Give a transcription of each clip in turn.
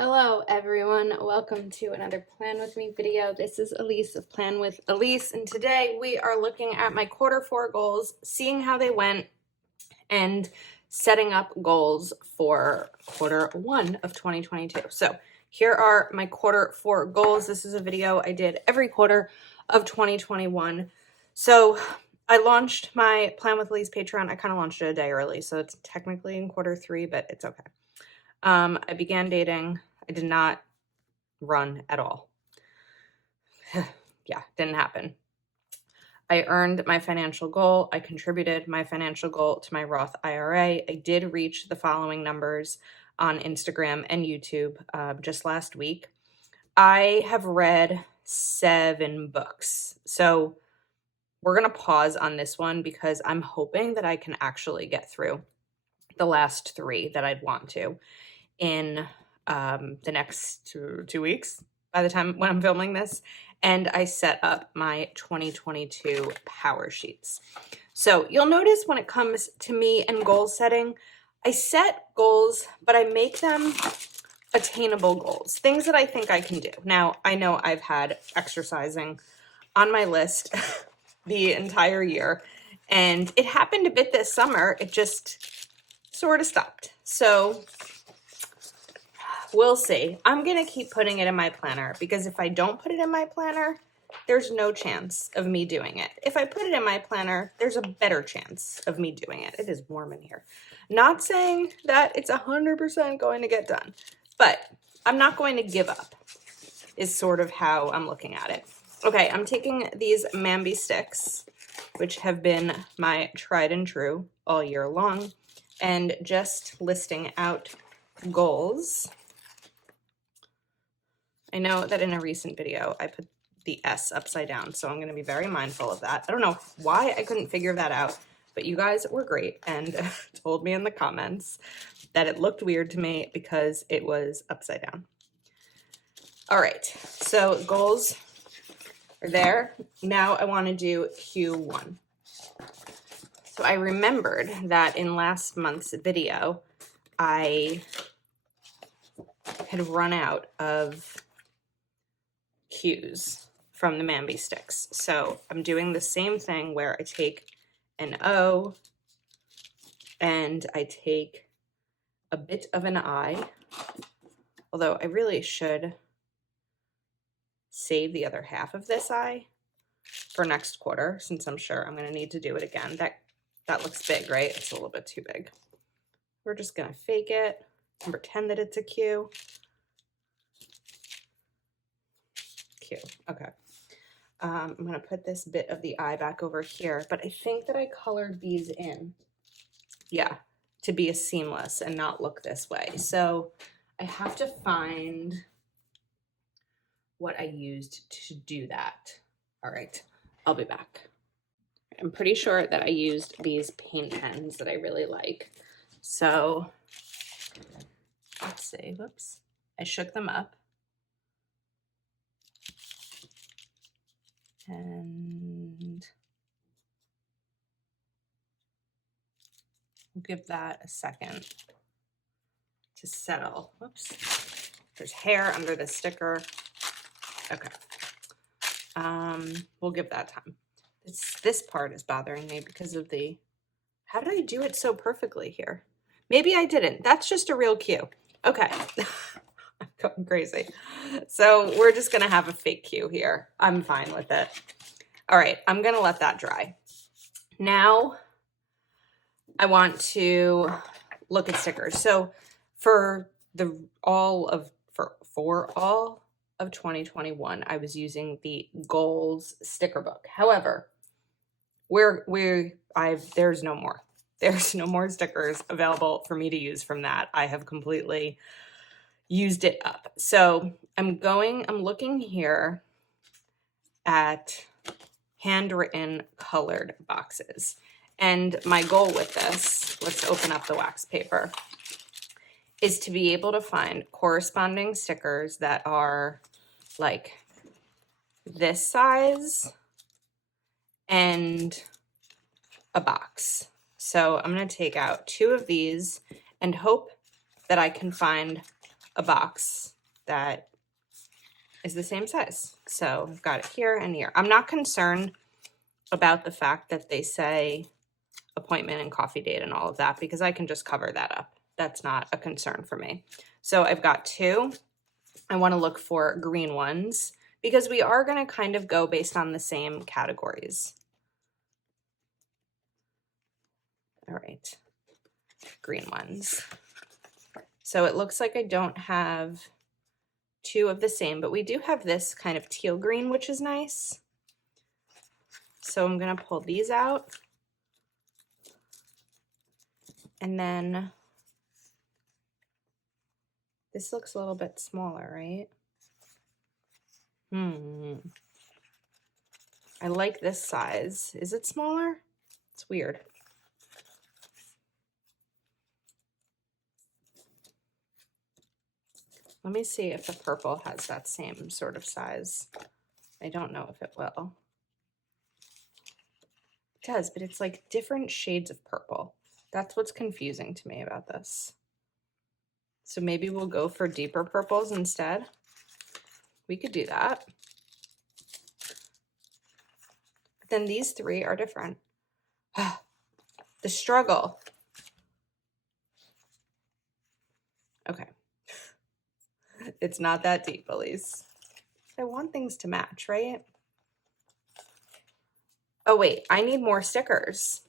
Hello everyone, welcome to another Plan With Me video. This is Elise of Plan With Elise, and today we are looking at my Q4 goals, seeing how they went, and setting up goals for Q1 of 2022. So here are my Q4 goals. This is a video I did every quarter of 2021. So I launched my Plan With Elise Patreon. I kind of launched it a day early, so it's technically in Q3, but it's okay. I began dating. I did not run at all. Yeah, didn't happen. I earned my financial goal. I contributed my financial goal to my Roth IRA. I did reach the following numbers on Instagram and YouTube just last week. I have read 7 books. So we're going to pause on this one because I'm hoping that I can actually get through the last 3 that I'd want to in the next 2 weeks by the time when I'm filming this. And I set up my 2022 power sheets. So you'll notice when it comes to me and goal setting, I set goals, but I make them attainable goals, things that I think I can do. Now, I know I've had exercising on my list the entire year, and it happened a bit this summer. It just sort of stopped. So we'll see. I'm going to keep putting it in my planner because if I don't put it in my planner, there's no chance of me doing it. If I put it in my planner, there's a better chance of me doing it. It is warm in here. Not saying that it's 100% going to get done, but I'm not going to give up is sort of how I'm looking at it. Okay, I'm taking these Mambi sticks, which have been my tried and true all year long, and just listing out goals. I know that in a recent video, I put the S upside down, so I'm going to be very mindful of that. I don't know why I couldn't figure that out, but you guys were great and told me in the comments that it looked weird to me because it was upside down. All right, so goals are there. Now I want to do Q1. So I remembered that in last month's video, I had run out of cues from the Mambi sticks. So I'm doing the same thing where I take an O and I take a bit of an I, although I really should save the other half of this I for next quarter since I'm sure I'm going to need to do it again. That looks big, right? It's a little bit too big. We're just going to fake it and pretend that it's a Q. Q. Okay. I'm going to put this bit of the eye back over here, but I think that I colored these in, yeah, to be a seamless and not look this way. So I have to find what I used to do that. All right, I'll be back. I'm pretty sure that I used these paint pens that I really like. So let's see, whoops. I shook them up. And we'll give that a second to settle. Whoops. There's hair under the sticker. Okay. We'll give that time. This part is bothering me because of the, how did I do it so perfectly here? Maybe I didn't. That's just a real cue. Okay. I'm going crazy. So we're just going to have a fake cue here. I'm fine with it. All right. I'm going to let that dry. Now I want to look at stickers. So for all of 2021, I was using the Goals sticker book. However, there's no more. There's no more stickers available for me to use from that. I have completely used it up. So I'm looking here at handwritten colored boxes. And my goal with this, let's open up the wax paper, is to be able to find corresponding stickers that are like this size and a box. So I'm going to take out 2 of these and hope that I can find a box that is the same size. So I've got it here and here. I'm not concerned about the fact that they say appointment and coffee date and all of that, because I can just cover that up. That's not a concern for me. So I've got 2. I want to look for green ones because we are going to kind of go based on the same categories. All right, green ones. So it looks like I don't have 2 of the same, but we do have this kind of teal green, which is nice. So I'm going to pull these out. And then this looks a little bit smaller, right? I like this size. Is it smaller? It's weird. Let me see if the purple has that same sort of size. I don't know if it will. It does, but it's like different shades of purple. That's what's confusing to me about this. So maybe we'll go for deeper purples instead. We could do that. But then these 3 are different. The struggle. Okay. It's not that deep, Elise. I want things to match, right? Oh, wait, I need more stickers.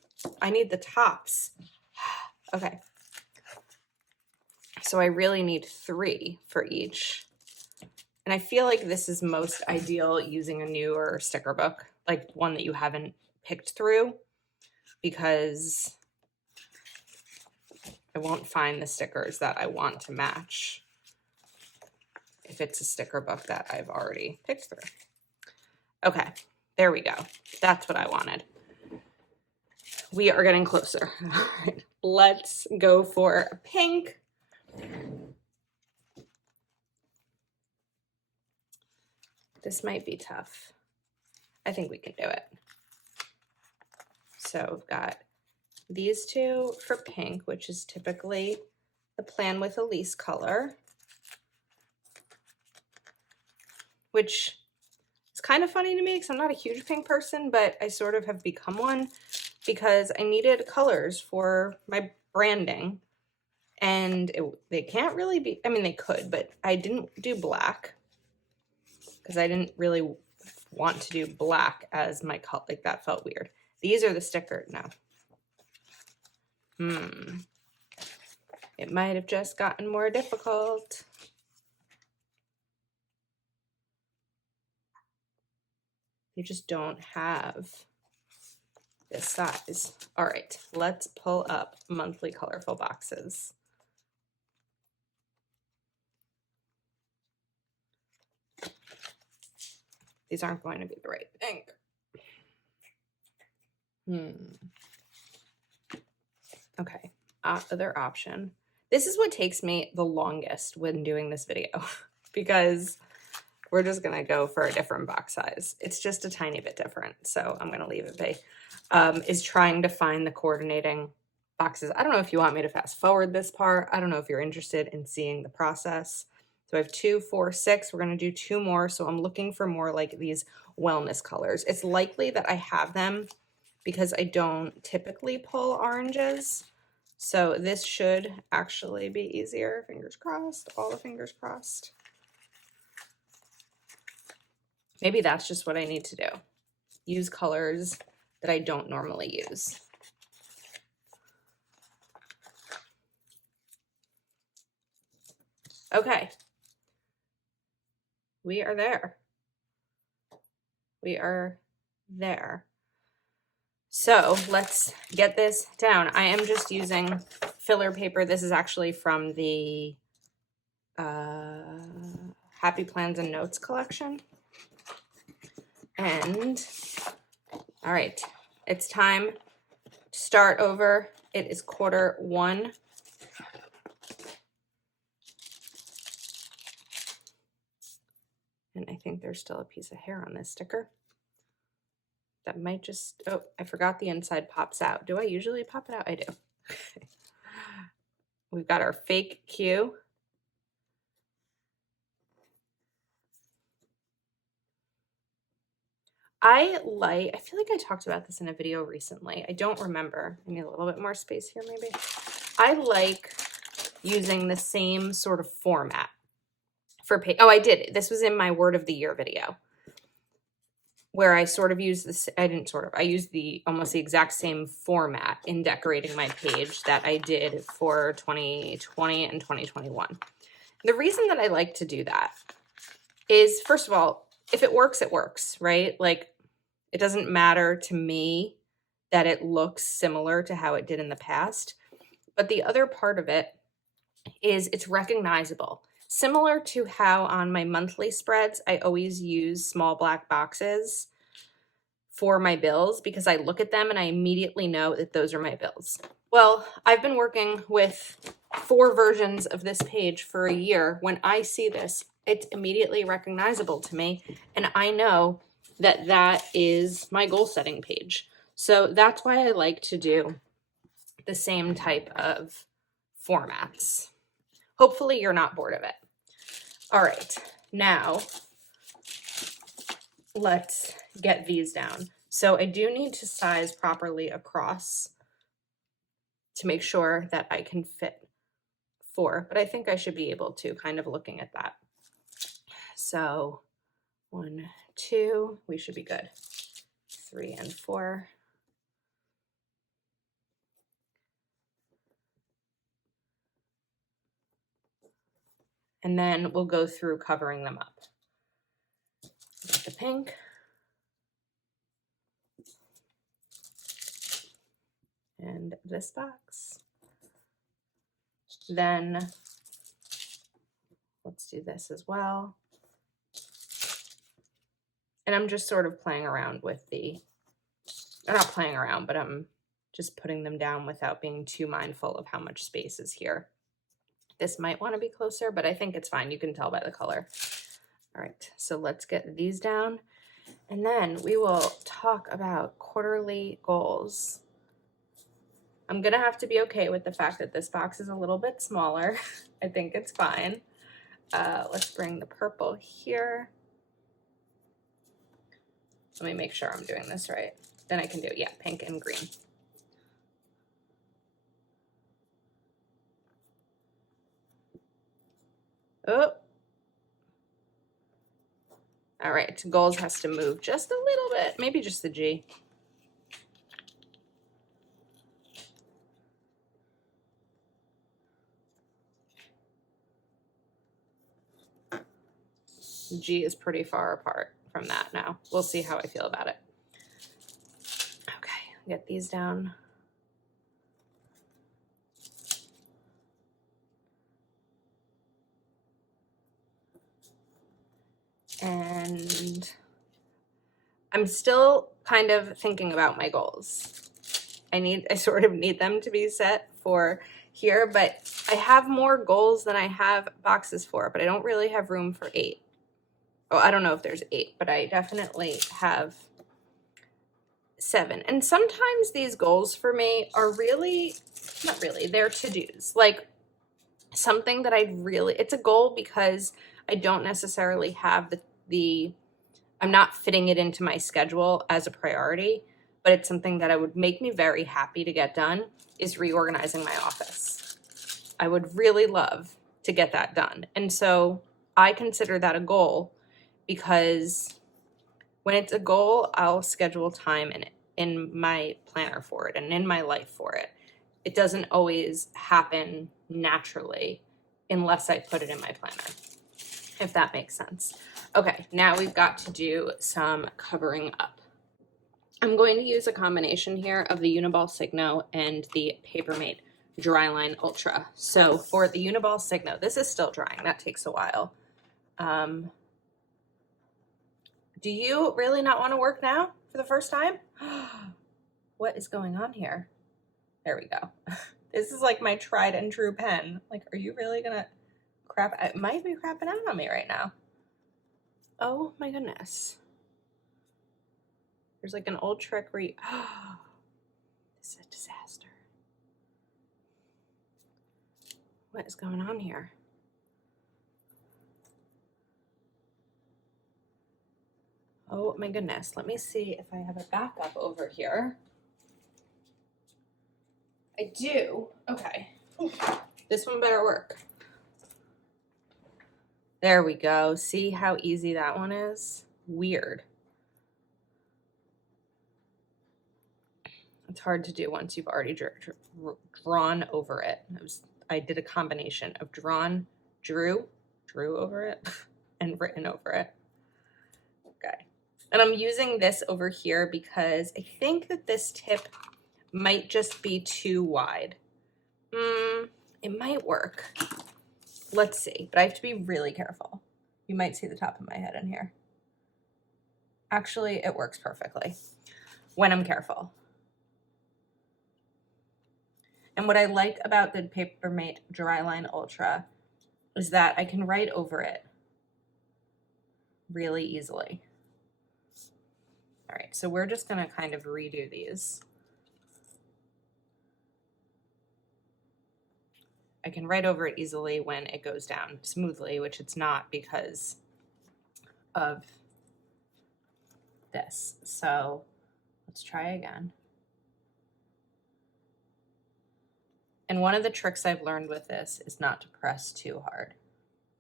I need the tops. Okay. So I really need 3 for each. And I feel like this is most ideal using a newer sticker book, like one that you haven't picked through, because I won't find the stickers that I want to match if it's a sticker book that I've already picked through. Okay, there we go. That's what I wanted. We are getting closer. All right, let's go for a pink. This might be tough. I think we can do it. So we've got these 2 for pink, which is typically the Plan with Elise color, which is kind of funny to me because I'm not a huge pink person, but I sort of have become one because I needed colors for my branding, and they can't really be, I mean, they could, but I didn't do black because I didn't really want to do black as my color. Like, that felt weird. These are the stickers now. It might have just gotten more difficult. You just don't have this size. All right, let's pull up monthly colorful boxes. These aren't going to be the right pink. Okay, other option. This is what takes me the longest when doing this video because we're just gonna go for a different box size. It's just a tiny bit different, so I'm gonna leave it be. Is trying to find the coordinating boxes. I don't know if you want me to fast forward this part. I don't know if you're interested in seeing the process. So I have 2, 4, 6. We're gonna do 2 more. So I'm looking for more like these wellness colors. It's likely that I have them because I don't typically pull oranges. So this should actually be easier. Fingers crossed, all the fingers crossed. Maybe that's just what I need to do. Use colors that I don't normally use. Okay. We are there. We are there. So let's get this down. I am just using filler paper. This is actually from the Happy Plans and Notes collection. And all right, it's time to start over. It is 1:15. And I think there's still a piece of hair on this sticker. That might just, oh, I forgot the inside pops out. Do I usually pop it out? I do. We've got our fake Q. I feel like I talked about this in a video recently. I don't remember. I need a little bit more space here, maybe. I like using the same sort of format for page. Oh, I did. This was in my word of the year video where I sort of used this. I didn't sort of. I used almost the exact same format in decorating my page that I did for 2020 and 2021. The reason that I like to do that is, first of all, if it works, right? Like, it doesn't matter to me that it looks similar to how it did in the past. But the other part of it is it's recognizable. Similar to how on my monthly spreads, I always use small black boxes for my bills because I look at them and I immediately know that those are my bills. Well, I've been working with 4 versions of this page for a year. When I see this, it's immediately recognizable to me, and I know that that is my goal setting page. So that's why I like to do the same type of formats. Hopefully you're not bored of it. All right, now let's get these down. So I do need to size properly across to make sure that I can fit 4, but I think I should be able to, kind of looking at that. So 1, 2, we should be good. 3 and 4. And then we'll go through covering them up. The pink. And this box. Then let's do this as well. And I'm just sort of playing around with or not playing around, but I'm just putting them down without being too mindful of how much space is here. This might want to be closer, but I think it's fine. You can tell by the color. All right, so let's get these down. And then we will talk about quarterly goals. I'm gonna have to be okay with the fact that this box is a little bit smaller. I think it's fine. Let's bring the purple here. Let me make sure I'm doing this right. Then I can do, yeah, pink and green. Oh. All right, goals has to move just a little bit, maybe just the G. G is pretty far apart from that now. We'll see how I feel about it. Okay, get these down. And I'm still kind of thinking about my goals. I sort of need them to be set for here, but I have more goals than I have boxes for, but I don't really have room for 8. Oh, I don't know if there's 8, but I definitely have 7. And sometimes these goals for me are really, not really, they're to-dos. Like something that it's a goal because I don't necessarily have I'm not fitting it into my schedule as a priority, but it's something that would make me very happy to get done, is reorganizing my office. I would really love to get that done. And so I consider that a goal because when it's a goal, I'll schedule time in my planner for it and in my life for it. It doesn't always happen naturally unless I put it in my planner, if that makes sense. Okay, now we've got to do some covering up. I'm going to use a combination here of the Uniball Signo and the Papermate Dryline Ultra. So for the Uniball Signo, this is still drying. That takes a while. Do you really not want to work now for the first time? What is going on here? There we go. This is like my tried and true pen. Like, are you really gonna crap? It might be crapping out on me right now. Oh my goodness. There's like an old trick where you, this is a disaster. What is going on here? Oh my goodness. Let me see if I have a backup over here. I do. Okay. This one better work. There we go. See how easy that one is? Weird. It's hard to do once you've already drawn over it. I did a combination of drew over it, and written over it. Okay. And I'm using this over here because I think that this tip might just be too wide. It might work. Let's see, but I have to be really careful. You might see the top of my head in here. Actually, it works perfectly when I'm careful. And what I like about the Papermate Dryline Ultra is that I can write over it really easily. All right, so we're just gonna kind of redo these. I can write over it easily when it goes down smoothly, which it's not because of this. So let's try again. And one of the tricks I've learned with this is not to press too hard,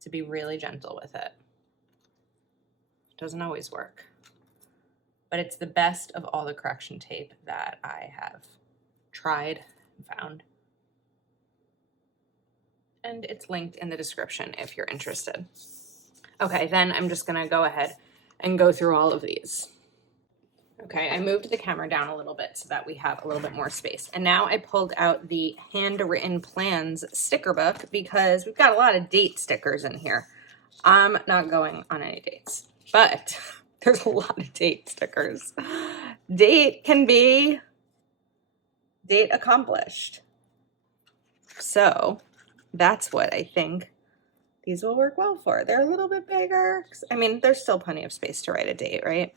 to be really gentle with it. It doesn't always work, but it's the best of all the correction tape that I have tried and found. And it's linked in the description if you're interested. Okay, then I'm just gonna go ahead and go through all of these. Okay, I moved the camera down a little bit so that we have a little bit more space. And now I pulled out the handwritten plans sticker book because we've got a lot of date stickers in here. I'm not going on any dates, but there's a lot of date stickers. Date can be date accomplished. So that's what I think these will work well for. They're a little bit bigger. I mean, there's still plenty of space to write a date, right?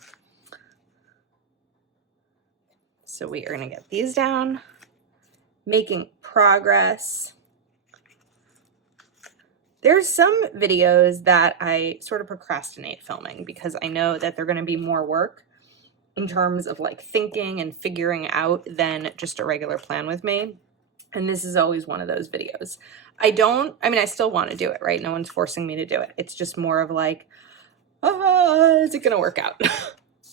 So we are going to get these down, making progress. There's some videos that I sort of procrastinate filming because I know that they're going to be more work in terms of like thinking and figuring out than just a regular plan with me. And this is always one of those videos. I still want to do it, right? No one's forcing me to do it. It's just more of like, is it going to work out?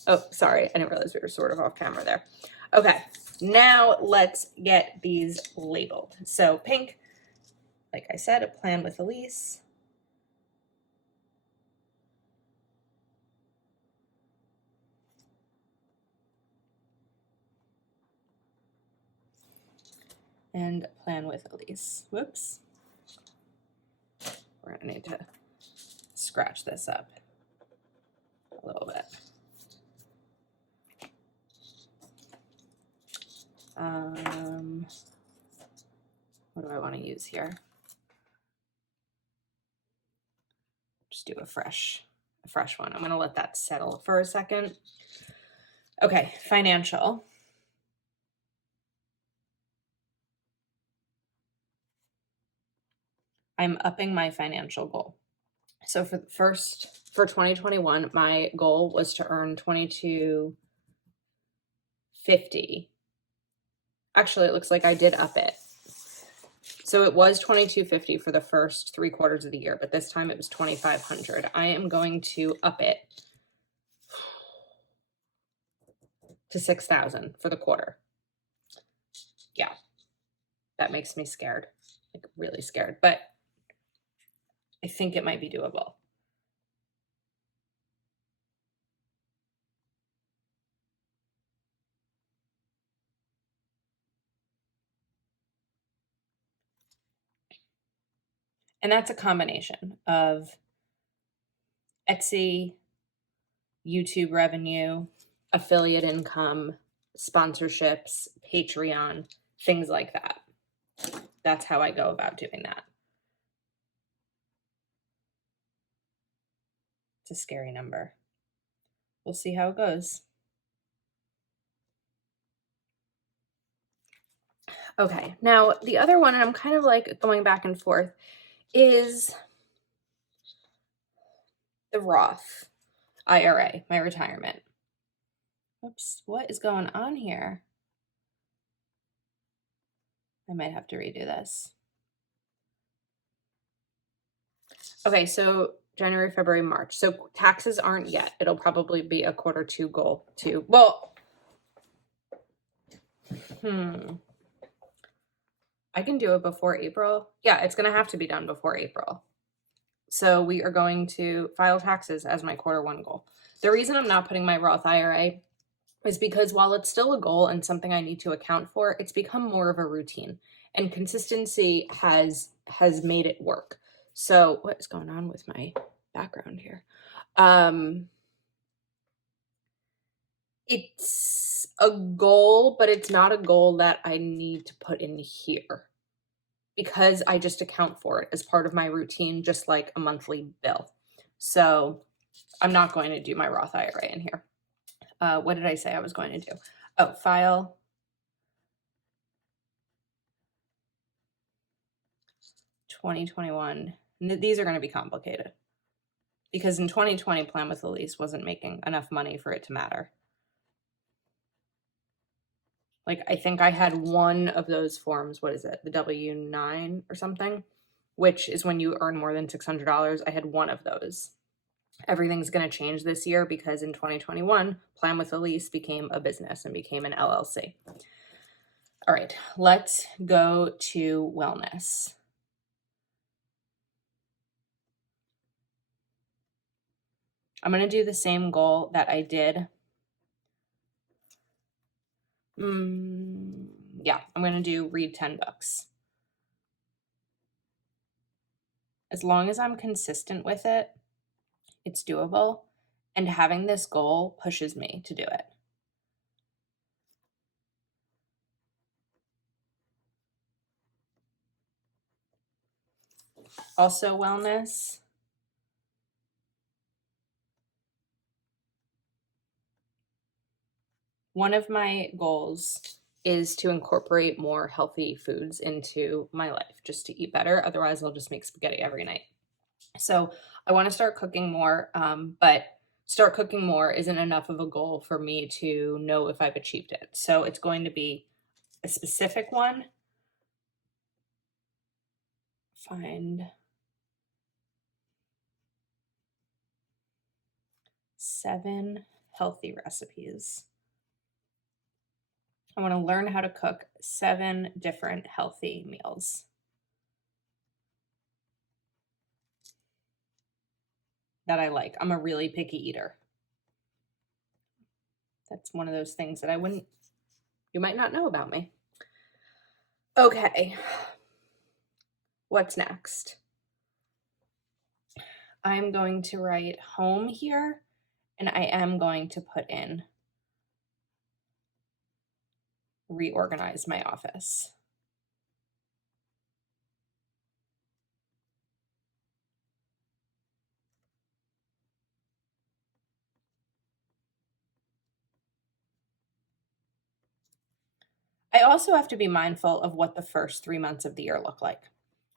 Oh, sorry. I didn't realize we were sort of off camera there. Okay, now let's get these labeled. So pink, like I said, a plan with Elise. And plan with Elise. Whoops. We're gonna need to scratch this up a little bit. What do I want to use here? Just do a fresh one. I'm going to let that settle for a second. Okay, financial. I'm upping my financial goal. So for 2021, my goal was to earn $22.50. Actually, it looks like I did up it. So it was $22.50 for the first 3 quarters of the year, but this time it was $2,500. I am going to up it to $6,000 for the quarter. Yeah, that makes me scared, like really scared, but I think it might be doable. And that's a combination of Etsy, YouTube revenue, affiliate income, sponsorships, Patreon, things like that. That's how I go about doing that. It's a scary number. We'll see how it goes. Okay, now the other one, and I'm kind of like going back and forth, is the Roth. IRA, my retirement. Oops, what is going on here? I might have to redo this. Okay, so January, February, March. So taxes aren't yet. It'll probably be a Q2 goal too. Well, I can do it before April. Yeah, it's going to have to be done before April. So we are going to file taxes as my Q1 goal. The reason I'm not putting my Roth IRA is because while it's still a goal and something I need to account for, it's become more of a routine, and consistency has made it work. So what is going on with my background here? It's a goal, but it's not a goal that I need to put in here because I just account for it as part of my routine, just like a monthly bill. So I'm not going to do my Roth IRA in here. What did I say I was going to do? Oh, file. $2021. These are going to be complicated because in 2020, Plan with Elise wasn't making enough money for it to matter. Like, I think I had one of those forms. What is it? The W-9 or something, which is when you earn more than $600. I had one of those. Everything's going to change this year because in 2021, Plan with Elise became a business and became an LLC. All right, let's go to wellness. I'm going to do the same goal that I did. Yeah, I'm going to do read 10 books. As long as I'm consistent with it, it's doable. And having this goal pushes me to do it. Also, wellness. One of my goals is to incorporate more healthy foods into my life, just to eat better. Otherwise, I'll just make spaghetti every night. So I want to start cooking more, but start cooking more isn't enough of a goal for me to know if I've achieved it. So it's going to be a specific one. Find 7 healthy recipes. I want to learn how to cook 7 different healthy meals. That I like. I'm a really picky eater. That's one of those things that you might not know about me. Okay. What's next? I'm going to write home here, and I am going to put in reorganize my office. I also have to be mindful of what the first 3 months of the year look like.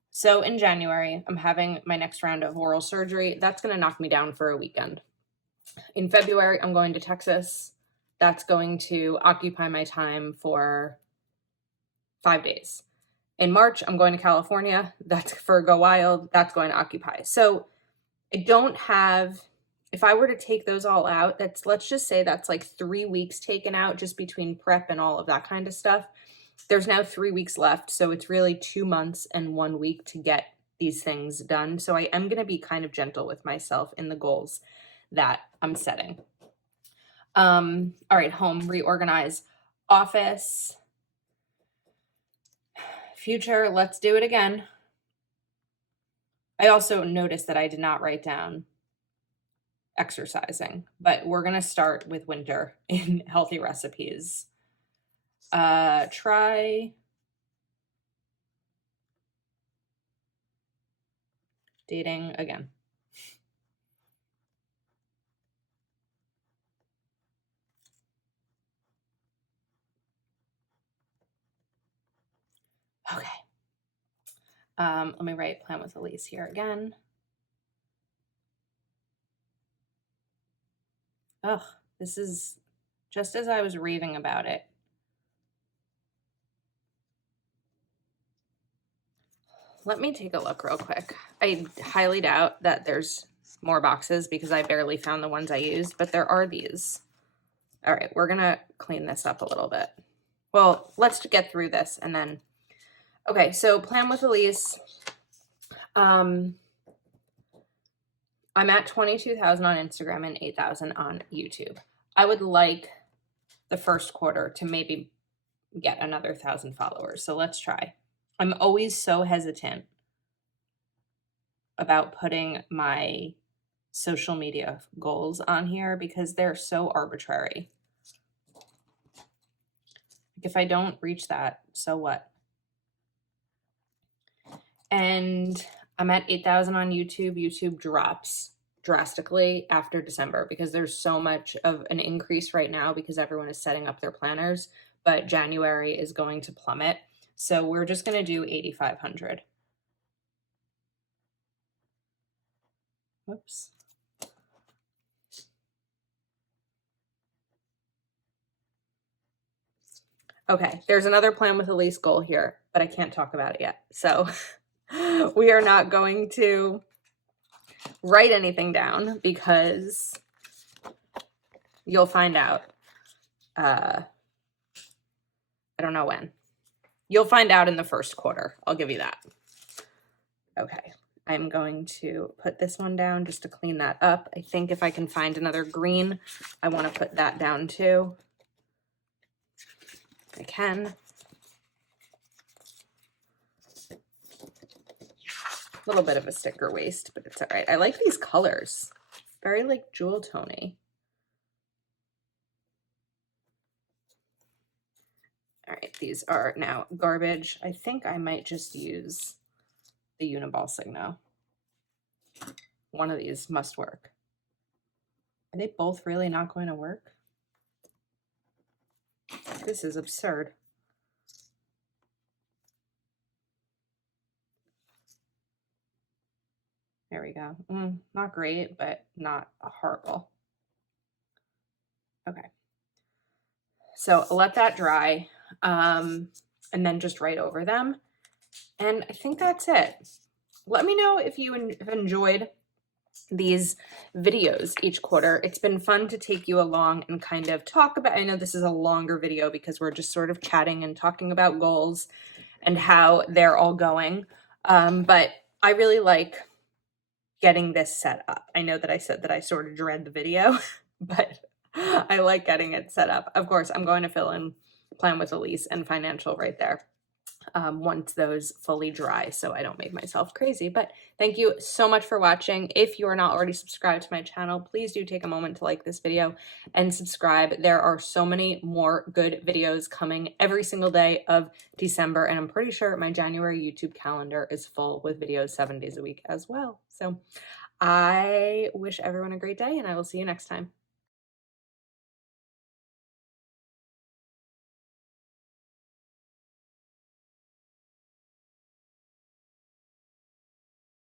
So in January, I'm having my next round of oral surgery. That's going to knock me down for a weekend. In February, I'm going to Texas. That's going to occupy my time for 5 days. In March, I'm going to California. That's for Go Wild. That's going to occupy. So I don't have, if I were to take those all out, let's just say that's like 3 weeks taken out just between prep and all of that kind of stuff. There's now 3 weeks left. So it's really 2 months and 1 week to get these things done. So I am going to be kind of gentle with myself in the goals that I'm setting. All right, home, reorganize, office, future, let's do it again. I also noticed that I did not write down exercising, but we're going to start with winter in healthy recipes. Try dating again. Okay. Let me write Plan with Elise here again. Ugh, this is just as I was raving about it. Let me take a look real quick. I highly doubt that there's more boxes because I barely found the ones I used, but there are these. All right, we're gonna clean this up a little bit. Well, let's get through this and then, okay, so Plan with Elise. I'm at 22,000 on Instagram and 8,000 on YouTube. I would like the first quarter to maybe get another 1,000 followers. So let's try. I'm always so hesitant about putting my social media goals on here because they're so arbitrary. If I don't reach that, so what? And I'm at 8,000 on YouTube. YouTube drops drastically after December because there's so much of an increase right now because everyone is setting up their planners, but January is going to plummet. So we're just going to do 8,500. Whoops. Okay, there's another Plan with Elise goal here, but I can't talk about it yet. So we are not going to write anything down because you'll find out. I don't know when. You'll find out in the first quarter. I'll give you that. Okay, I'm going to put this one down just to clean that up. I think if I can find another green, I want to put that down too. I can. A little bit of a sticker waste, but it's all right. I like these colors. Very like jewel tony. All right, these are now garbage. I think I might just use the Uniball Signo. One of these must work. Are they both really not going to work? This is absurd. There we go. Not great, but not horrible. Okay. So let that dry, and then just write over them. And I think that's it. Let me know if you have enjoyed these videos each quarter. It's been fun to take you along and kind of talk about, I know this is a longer video because we're just sort of chatting and talking about goals and how they're all going. But I really like getting this set up. I know that I said that I sort of dread the video, but I like getting it set up. Of course, I'm going to fill in Plan with Elise and financial right there once those fully dry so I don't make myself crazy. But thank you so much for watching. If you are not already subscribed to my channel, please do take a moment to like this video and subscribe. There are so many more good videos coming every single day of December, and I'm pretty sure my January YouTube calendar is full with videos 7 days a week as well. So I wish everyone a great day, and I will see you next time.